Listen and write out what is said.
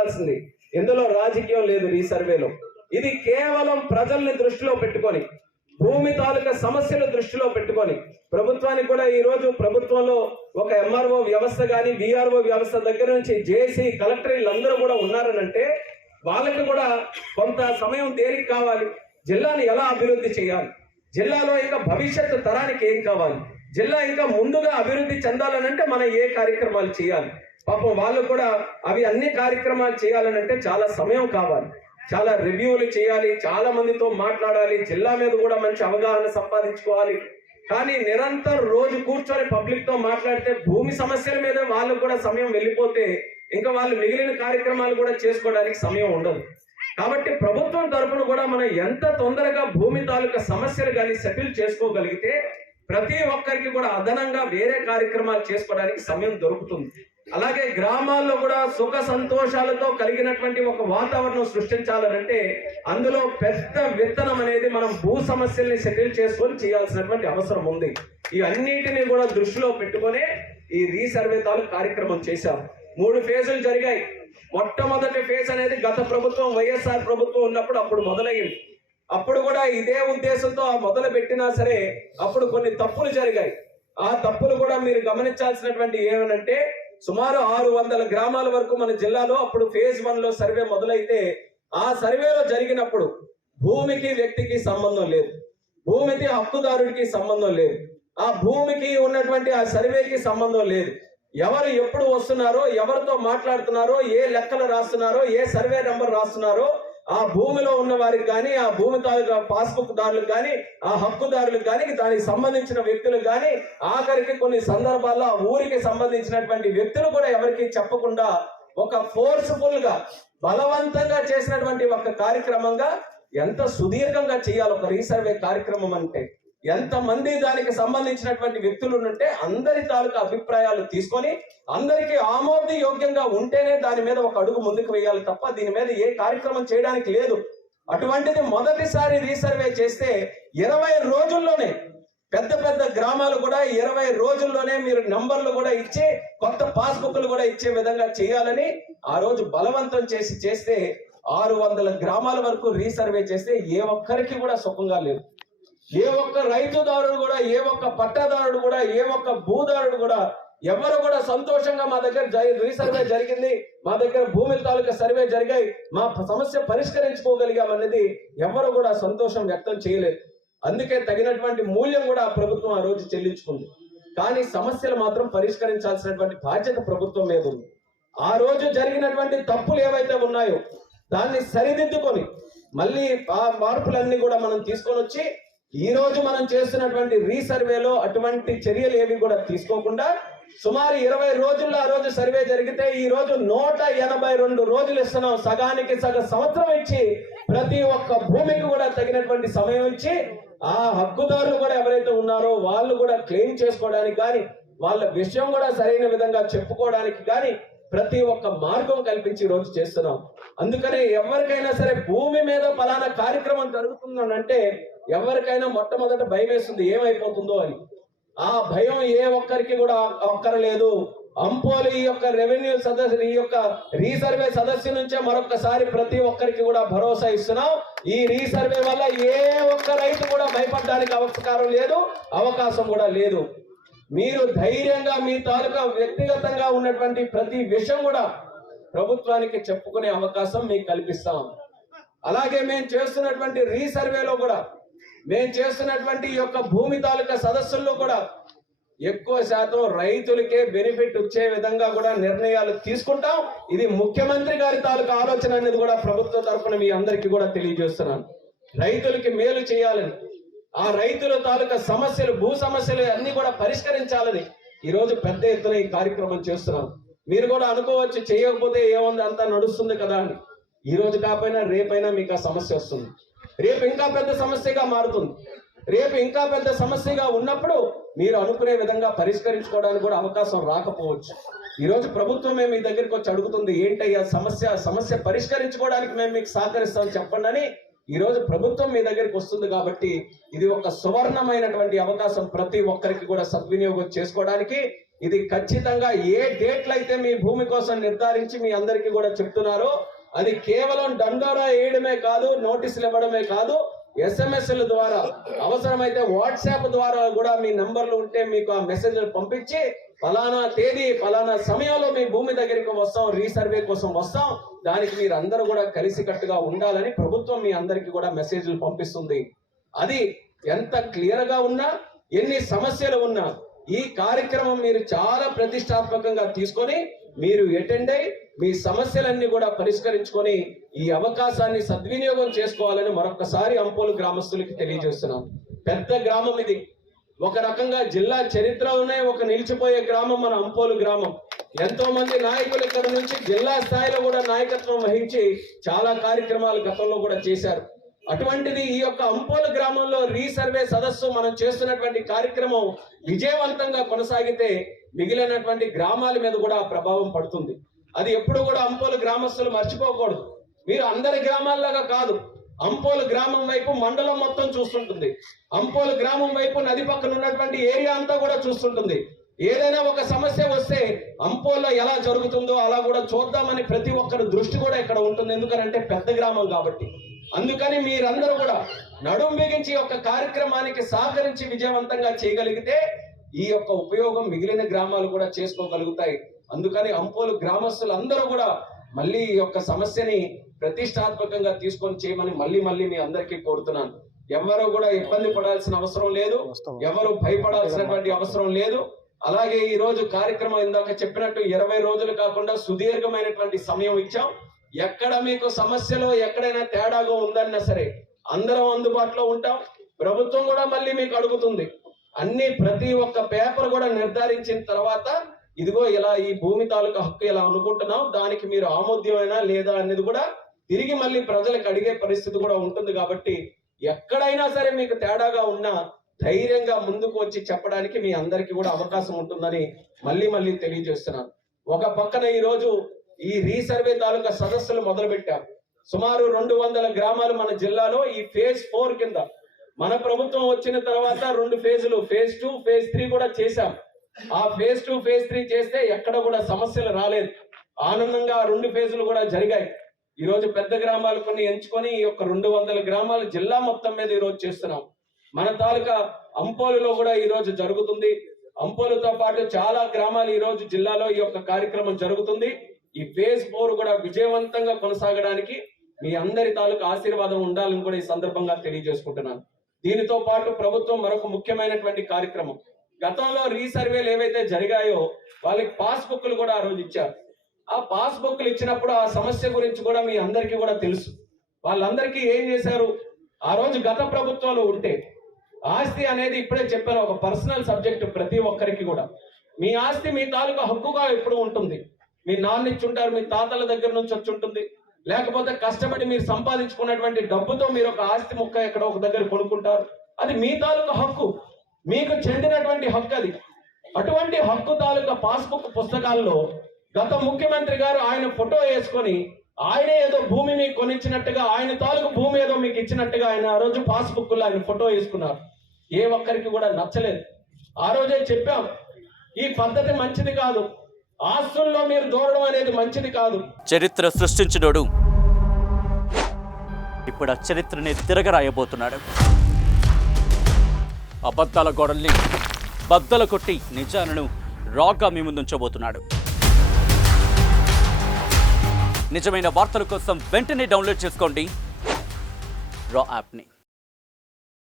గమనించాల్సింది, ఇందులో రాజకీయం లేదు. ఈ సర్వేలో ఇది కేవలం ప్రజల్ని దృష్టిలో పెట్టుకొని, భూమి తాలూకా సమస్యలు దృష్టిలో పెట్టుకొని, ప్రభుత్వానికి కూడా ఈ రోజు ప్రభుత్వంలో ఒక ఎంఆర్ఓ వ్యవస్థ కానీ విఆర్ఓ వ్యవస్థ దగ్గర నుంచి జేసీ కలెక్టర్ వీళ్ళందరూ కూడా ఉన్నారనంటే వాళ్ళకి కూడా కొంత సమయం దేనికి కావాలి, జిల్లాని ఎలా అభివృద్ధి చేయాలి, జిల్లాలో ఇంకా భవిష్యత్తు తరానికి ఏం కావాలి, జిల్లా ఇంకా ముందుగా అభివృద్ధి చెందాలనంటే మనం ఏ కార్యక్రమాలు చేయాలి. పాపం వాళ్ళు కూడా అవి అన్ని కార్యక్రమాలు చేయాలనంటే చాలా సమయం కావాలి, చాలా రివ్యూలు చేయాలి, చాలా మందితో మాట్లాడాలి, జిల్లా మీద కూడా మంచి అవగాహన సంపాదించుకోవాలి. కానీ నిరంతరం రోజు కూర్చొని పబ్లిక్ తో మాట్లాడితే భూమి సమస్యల మీద వాళ్ళకు కూడా సమయం వెళ్ళిపోతే ఇంకా వాళ్ళు మిగిలిన కార్యక్రమాలు కూడా చేసుకోవడానికి సమయం ఉండదు. కాబట్టి ప్రభుత్వం తరఫున కూడా మనం ఎంత తొందరగా భూమి తాలూకా సమస్యలు కానీ సెటిల్ చేసుకోగలిగితే ప్రతి ఒక్కరికి కూడా అదనంగా వేరే కార్యక్రమాలు చేసుకోవడానికి సమయం దొరుకుతుంది. అలాగే గ్రామాల్లో కూడా సుఖ సంతోషాలతో కలిగినటువంటి ఒక వాతావరణం సృష్టించాలనంటే అందులో పెద్ద విత్తనం అనేది మనం భూ సమస్యల్ని సెటిల్ చేసుకొని చేయాల్సినటువంటి అవసరం ఉంది. ఈ అన్నిటినీ కూడా దృష్టిలో పెట్టుకునే ఈ రీసర్వే తాలూకు కార్యక్రమం చేశాం. 3 ఫేజులు జరిగాయి. మొట్టమొదటి ఫేజ్ అనేది గత ప్రభుత్వం వైఎస్ఆర్ ప్రభుత్వం ఉన్నప్పుడు అప్పుడు మొదలయ్యింది. అప్పుడు కూడా ఇదే ఉద్దేశంతో మొదలు పెట్టినా సరే అప్పుడు కొన్ని తప్పులు జరిగాయి. ఆ తప్పులు కూడా మీరు గమనించాల్సినటువంటి ఏమనంటే సుమారు 600 గ్రామాల వరకు మన జిల్లాలో అప్పుడు ఫేజ్ 1లో సర్వే మొదలైతే ఆ సర్వేలో జరిగినప్పుడు భూమికి వ్యక్తికి సంబంధం లేదు, భూమికి హక్కుదారుడికి సంబంధం లేదు, ఆ భూమికి ఉన్నటువంటి ఆ సర్వేకి సంబంధం లేదు. ఎవరు ఎప్పుడు వస్తున్నారో, ఎవరితో మాట్లాడుతున్నారో, ఏ లెక్కలు రాస్తున్నారో, ఏ సర్వే నెంబర్ రాస్తున్నారో ఆ భూమిలో ఉన్న వారికి కానీ, ఆ భూమి తాలూకా పాస్బుక్ దారులకు కానీ, ఆ హక్కుదారులకు కానీ, దానికి సంబంధించిన వ్యక్తులకు కానీ, ఆఖరికి కొన్ని సందర్భాల్లో ఆ ఊరికి సంబంధించినటువంటి వ్యక్తులు కూడా ఎవరికి చెప్పకుండా ఒక ఫోర్స్ఫుల్ గా బలవంతంగా చేసినటువంటి ఒక కార్యక్రమంగా ఎంత సుదీర్ఘంగా చేయాలి ఒక రీసర్వే కార్యక్రమం అంటే. ఎంతమంది దానికి సంబంధించినటువంటి వ్యక్తులు ఉంటే అందరి తాలూకా అభిప్రాయాలు తీసుకొని అందరికీ ఆమోదయోగ్యంగా ఉంటేనే దాని మీద ఒక అడుగు ముందుకు వేయాలి తప్ప దీని మీద ఏ కార్యక్రమం చేయడానికి లేదు. అటువంటిది మొదటిసారి రీసర్వే చేస్తే 20 రోజుల్లోనే పెద్ద పెద్ద గ్రామాలు కూడా 20 రోజుల్లోనే మీరు నంబర్లు కూడా ఇచ్చి కొత్త పాస్బుక్లు కూడా ఇచ్చే విధంగా చేయాలని ఆ రోజు బలవంతం చేస్తే 600 గ్రామాల వరకు రీసర్వే చేస్తే ఏ ఒక్కరికి కూడా సుఖంగా లేదు. ఏ ఒక్క రైతుదారుడు కూడా, ఏ ఒక్క పట్టాదారుడు కూడా, ఏ ఒక్క భూదారుడు కూడా ఎవరు కూడా సంతోషంగా మా దగ్గర రీసర్వే జరిగింది, మా దగ్గర భూముల తాలూకా సర్వే జరిగాయి, మా సమస్య పరిష్కరించుకోగలిగామనేది ఎవరు కూడా సంతోషం వ్యక్తం చేయలేదు. అందుకే తగినటువంటి మూల్యం కూడా ప్రభుత్వం ఆ రోజు చెల్లించుకుంది. కానీ సమస్యలు మాత్రం పరిష్కరించాల్సినటువంటి బాధ్యత ప్రభుత్వం మీద ఉంది. ఆ రోజు జరిగినటువంటి తప్పులు ఏవైతే ఉన్నాయో దాన్ని సరిదిద్దుకొని మళ్ళీ ఆ మార్పులన్నీ కూడా మనం తీసుకొని వచ్చి ఈ రోజు మనం చేస్తున్నటువంటి రీసర్వేలో అటువంటి చర్యలు ఏవి కూడా తీసుకోకుండా సుమారు 20 రోజుల్లో ఆ రోజు సర్వే జరిగితే ఈ రోజు 182 రోజులు ఇస్తున్నాం. సగానికి సగం సంవత్సరం ఇచ్చి ప్రతి ఒక్క భూమికి కూడా తగినటువంటి సమయం ఇచ్చి ఆ హక్కుదారులు కూడా ఎవరైతే ఉన్నారో వాళ్ళు కూడా క్లెయిమ్ చేసుకోవడానికి కానీ, వాళ్ళ విషయం కూడా సరైన విధంగా చెప్పుకోవడానికి కానీ ప్రతి ఒక్క మార్గం కల్పించి ఈ రోజు చేస్తున్నాం. అందుకనే ఎవరికైనా సరే భూమి మీద ఫలానా కార్యక్రమం జరుగుతుందంటే ఎవరికైనా మొట్టమొదట భయం వేస్తుంది ఏమైపోతుందో అని. ఆ భయం ఏ ఒక్కరికి కూడా అక్కర్లేదు. అంపోలి ఈ యొక్క రెవెన్యూ సదస్సు, ఈ యొక్క రీసర్వే సదస్సు నుంచే మరొకసారి ప్రతి ఒక్కరికి కూడా భరోసా ఇస్తున్నాం. ఈ రీసర్వే వల్ల ఏ ఒక్క రైతు కూడా భయపడడానికి అవకాశం లేదు, అవకాశం కూడా లేదు. మీరు ధైర్యంగా మీ తాలూకా వ్యక్తిగతంగా ఉన్నటువంటి ప్రతి విషయం కూడా ప్రభుత్వానికి చెప్పుకునే అవకాశం మీకు కల్పిస్తాం. అలాగే మేము చేస్తున్నటువంటి రీసర్వేలో కూడా, మేము చేస్తున్నటువంటి ఈ యొక్క భూమి తాలూకా సదస్సుల్లో కూడా ఎక్కువ శాతం రైతులకే బెనిఫిట్ వచ్చే విధంగా కూడా నిర్ణయాలు తీసుకుంటాం. ఇది ముఖ్యమంత్రి గారి తాలూకా ఆలోచన అనేది కూడా ప్రభుత్వ తరఫున మీ అందరికీ కూడా తెలియజేస్తున్నాను. రైతులకి మేలు చేయాలని, ఆ రైతుల తాలూకా సమస్యలు, భూ సమస్యలు అన్ని కూడా పరిష్కరించాలని ఈ రోజు పెద్ద ఎత్తున ఈ కార్యక్రమం చేస్తున్నాం. మీరు కూడా అనుకోవచ్చు చేయకపోతే ఏముంది అంతా నడుస్తుంది కదా అని. ఈ రోజు కాకపోయినా రేపైనా మీకు ఆ సమస్య వస్తుంది, రేపు ఇంకా పెద్ద సమస్యగా మారుతుంది. రేపు ఇంకా పెద్ద సమస్యగా ఉన్నప్పుడు మీరు అనుకునే విధంగా పరిష్కరించుకోవడానికి కూడా అవకాశం రాకపోవచ్చు. ఈ రోజు ప్రభుత్వమే మీ దగ్గరికి వచ్చి అడుగుతుంది ఏంటయ్యా సమస్య పరిష్కరించుకోవడానికి మేము మీకు సహకరిస్తాం చెప్పండి అని ఈరోజు ప్రభుత్వం మీ దగ్గరికి వస్తుంది కాబట్టి ఇది ఒక సువర్ణమైనటువంటి అవకాశం, ప్రతి ఒక్కరికి కూడా సద్వినియోగం చేసుకోవడానికి. ఇది ఖచ్చితంగా ఏ డేట్లు అయితే మీ భూమి కోసం నిర్ధారించి మీ అందరికీ కూడా చెప్తున్నారో అది కేవలం దండోరా వేయడమే కాదు, నోటీసులు ఇవ్వడమే కాదు, SMS-ల ద్వారా, అవసరమైతే వాట్సాప్ ద్వారా కూడా మీ నంబర్లు ఉంటే మీకు ఆ మెసేజ్లు పంపించి ఫలానా తేదీ ఫలానా సమయంలో మీ భూమి దగ్గరికి వస్తాం, రీసర్వే కోసం వస్తాం, దానికి మీరు అందరూ కూడా కలిసికట్టుగా ఉండాలని ప్రభుత్వం మీ అందరికీ కూడా మెసేజ్లు పంపిస్తుంది. అది ఎంత క్లియర్ గా ఉన్నా, ఎన్ని సమస్యలు ఉన్నా ఈ కార్యక్రమం మీరు చాలా ప్రతిష్టాత్మకంగా తీసుకొని మీరు అటెండ్ అయ్యి మీ సమస్యలన్నీ కూడా పరిష్కరించుకొని ఈ అవకాశాన్ని సద్వినియోగం చేసుకోవాలని మరొకసారి అంపోలు గ్రామస్తులకి తెలియజేస్తున్నాం. పెద్ద గ్రామం ఇది, ఒక రకంగా జిల్లా చరిత్రలోనే ఒక నిలిచిపోయే గ్రామం మన అంపోలు గ్రామం. ఎంతో మంది నాయకులు ఇక్కడ నుంచి జిల్లా స్థాయిలో కూడా నాయకత్వం వహించి చాలా కార్యక్రమాలు గతంలో కూడా చేశారు. అటువంటిది ఈ యొక్క అంపోలు గ్రామంలో రీసర్వే సదస్సు మనం చేస్తున్నటువంటి కార్యక్రమం విజయవంతంగా కొనసాగితే మిగిలినటువంటి గ్రామాల మీద కూడా ప్రభావం పడుతుంది. అది ఎప్పుడు కూడా అంపోలు గ్రామస్తులు మర్చిపోకూడదు. మీరు అందరి గ్రామాల్లాగా కాదు, అంపోలు గ్రామం వైపు మండలం మొత్తం చూస్తుంటుంది, అంపోలు గ్రామం వైపు నది పక్కన ఉన్నటువంటి ఏరియా అంతా కూడా చూస్తుంటుంది. ఏదైనా ఒక సమస్య వస్తే అంపోల్లో ఎలా జరుగుతుందో అలా కూడా చూద్దామని ప్రతి ఒక్కరి దృష్టి కూడా ఇక్కడ ఉంటుంది. ఎందుకంటే పెద్ద గ్రామం కాబట్టి. అందుకని మీరందరూ కూడా నడుం బిగించి యొక్క కార్యక్రమానికి సహకరించి విజయవంతంగా చేయగలిగితే ఈ యొక్క ఉపయోగం మిగిలిన గ్రామాలు కూడా చేసుకోగలుగుతాయి. అందుకని అంపోలు గ్రామస్తులు అందరూ కూడా మళ్ళీ ఈ యొక్క సమస్యని ప్రతిష్టాత్మకంగా తీసుకొని చేయమని మళ్ళీ మీ అందరికీ కోరుతున్నాను. ఎవరు కూడా ఇబ్బంది పడాల్సిన అవసరం లేదు, ఎవరు భయపడాల్సినటువంటి అవసరం లేదు. అలాగే ఈ రోజు కార్యక్రమం ఇందాక చెప్పినట్టు 20 రోజులు కాకుండా సుదీర్ఘమైనటువంటి సమయం ఇచ్చాం. ఎక్కడ మీకు సమస్యలో ఎక్కడైనా తేడాగా ఉందన్నా సరే అందరం అందుబాటులో ఉంటాం. ప్రభుత్వం కూడా మళ్ళీ మీకు అడుగుతుంది. ప్రతి ఒక్క పేపర్ కూడా నిర్ధారించిన తర్వాత ఇదిగో ఇలా ఈ భూమి తాలూకా హక్కు ఇలా అనుకుంటున్నాం, దానికి మీరు ఆమోద్యమైనా లేదా అనేది కూడా తిరిగి మళ్ళీ ప్రజలకు అడిగే పరిస్థితి కూడా ఉంటుంది. కాబట్టి ఎక్కడైనా సరే మీకు తేడాగా ఉన్నా ధైర్యంగా ముందుకు వచ్చి చెప్పడానికి మీ అందరికీ కూడా అవకాశం ఉంటుందని మళ్ళీ తెలియజేస్తున్నాను. ఒక పక్కన ఈ రోజు ఈ రీసర్వే తాలూకా సదస్సులు మొదలు పెట్టాం. సుమారు 200 గ్రామాలు మన జిల్లాలో ఈ ఫేజ్ 4 కింద మన ప్రభుత్వం వచ్చిన తర్వాత 2 ఫేజులు, ఫేజ్ 2, ఫేజ్ 3 కూడా చేశాం. ఆ ఫేజ్ 2, ఫేజ్ 3 చేస్తే ఎక్కడ కూడా సమస్యలు రాలేదు. ఆనందంగా 2 ఫేజులు కూడా జరిగాయి. ఈ రోజు పెద్ద గ్రామాలు కొన్ని ఎంచుకొని ఈ యొక్క 200 గ్రామాలు జిల్లా మొత్తం మీద ఈ రోజు చేస్తున్నాం. మన తాలూకా అంపోలులో కూడా ఈ రోజు జరుగుతుంది. అంపోలుతో పాటు చాలా గ్రామాలు ఈ రోజు జిల్లాలో ఈ యొక్క కార్యక్రమం జరుగుతుంది. ఈ ఫేజ్ 4 కూడా విజయవంతంగా కొనసాగడానికి మీ అందరి తాలూకా ఆశీర్వాదం ఉండాలని కూడా ఈ సందర్భంగా తెలియజేసుకుంటున్నాను. దీనితో పాటు ప్రభుత్వం మరొక ముఖ్యమైనటువంటి కార్యక్రమం, గతంలో రీసర్వేలు ఏవైతే జరిగాయో వాళ్ళకి పాస్బుక్లు కూడా ఆ రోజు ఇచ్చారు. ఆ పాస్బుక్లు ఇచ్చినప్పుడు ఆ సమస్య గురించి కూడా మీ అందరికీ కూడా తెలుసు. వాళ్ళందరికీ ఏం చేశారు, ఆ రోజు గత ప్రభుత్వంలో ఉంటే ఆస్తి అనేది ఇప్పుడే చెప్పాను ఒక పర్సనల్ సబ్జెక్ట్. ప్రతి ఒక్కరికి కూడా మీ ఆస్తి మీ తాలూకా హక్కుగా ఎప్పుడు ఉంటుంది. మీ నాన్న ఇచ్చుంటారు, మీ తాతల దగ్గర నుంచి వచ్చి ఉంటుంది, లేకపోతే కష్టపడి మీరు సంపాదించుకున్నటువంటి డబ్బుతో మీరు ఒక ఆస్తి ముక్క ఎక్కడ ఒక దగ్గర కొనుక్కుంటారు. అది మీ తాలూకా హక్కు, మీకు చెందినటువంటి హక్కు అది. అటువంటి హక్కు తాలూకా పాస్బుక్ పుస్తకాల్లో గత ముఖ్యమంత్రి గారు ఆయన ఫోటో వేసుకొని ఆయనే ఏదో భూమి మీకు కొనిచ్చినట్టుగా, ఆయన తాలూకు భూమి ఏదో మీకు ఇచ్చినట్టుగా ఆయన ఆ రోజు పాస్బుక్ లో ఆయన ఫోటో వేసుకున్నారు. ఏ ఒక్కరికి కూడా నచ్చలేదు. ఆ రోజే చెప్పాం, ఈ పద్ధతి మంచిది కాదు, ఆస్తుల్లో మీరు దూరడం అనేది మంచిది కాదు. చరిత్ర సృష్టించినోడు ఇప్పుడు ఆ చరిత్రని తిరగరాయబోతున్నాడు. అబద్ధాల గోడల్ని బద్దలు కొట్టి నిజాలను రాగా మీ ముందుంచబోతున్నాడు. నిజమైన వార్తల కోసం వెంటనే డౌన్లోడ్ చేసుకోండి రా యాప్ని.